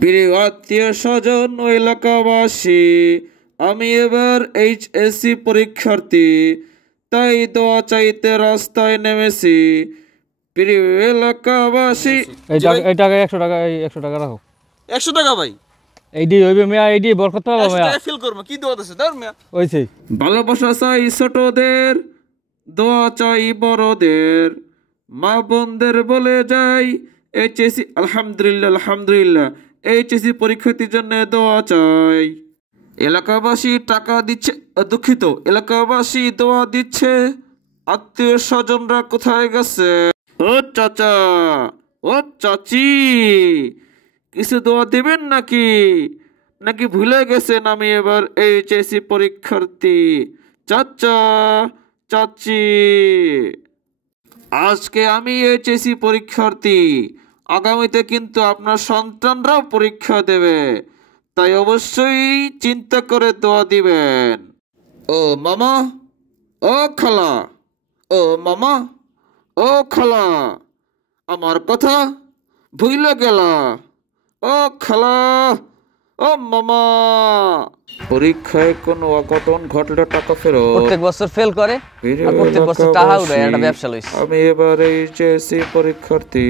প্রিয় আত্মীয় স্বজন ও এলাকাবাসী, আমি এবার এইচএসসি পরীক্ষার্থী, তাই দোয়া চাইতে রাস্তায় নেমেছি। প্রিয় এলাকাবাসী, এই টাকা 100 টাকা, এই 100 টাকা রাখো। 100 টাকা ভাই, এইডি হইবে মিয়া, এইডি বরকত পাবো 100 মিয়া। টাকা ফিল করবো, কি দোয়া আছে দাও মিয়া। হইছে। ভালোবাসা চাই ছোটদের, দোয়া চাই বড়দের, মা বোনদের বলে যাই এইচএসসি আলহামদুলিল্লাহ আলহামদুলিল্লাহ, এইচএসসি পরীক্ষার্থীর জন্য দোয়া চাই। এলাকাবাসী টাকা দিচ্ছে, দুঃখিত, এলাকাবাসী দোয়া দিচ্ছে, আত্মীয় স্বজনরা কোথায় গেছে? ও চাচা, ও চাচি, কিছু দোয়া দেবেন নাকি? নাকি ভুলে গেছেন আমি এবার এইচএসসি পরীক্ষার্থী? চাচা, চাচি, আজকে আমি এইচএসসি পরীক্ষার্থী, আগামীতে কিন্তু আপনার সন্তানরাও পরীক্ষা দেবে, তাই অবশ্যই চিন্তা করে দোয়া দিবেন। ও মামা, ও খালা, ও মামা, ও খালা, আমার কথা ভুলে গেলা? ও খালা, ও মামা, পরীক্ষায় কোনো অঘটন ঘটলে টাকা ফেরত। প্রত্যেক বছর ফেল করে আর প্রত্যেক বছর টাকা উড়ায়, একটা ব্যবসা লইছে। আমি এবার এইচএসসি পরীক্ষার্থী।